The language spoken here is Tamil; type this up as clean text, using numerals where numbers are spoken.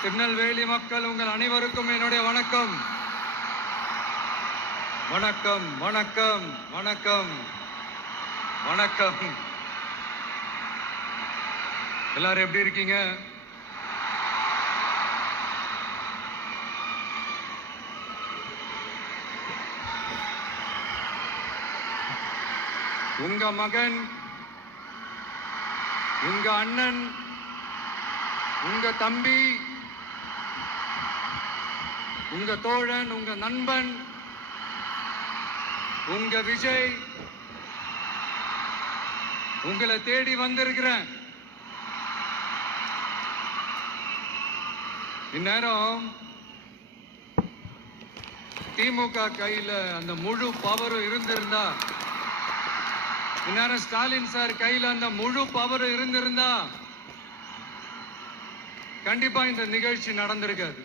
திருநெல்வேலி மக்கள் உங்கள் அனைவருக்கும் என்னுடைய வணக்கம். வணக்கம் வணக்கம் வணக்கம் வணக்கம். எல்லாரும் எப்படி இருக்கீங்க? உங்க மகன், உங்க அண்ணன், உங்க தம்பி, உங்க தோழன், உங்க நண்பன், உங்க விஜய் உங்களை தேடி வந்திருக்கிறேன். இந்நேரம் திமுக கையில அந்த முழு பவரும் இருந்திருந்தா, இந்நேரம் ஸ்டாலின் சார் கையில அந்த முழு பவரும் இருந்திருந்தா கண்டிப்பா இந்த நிகழ்ச்சி நடந்திருக்காது.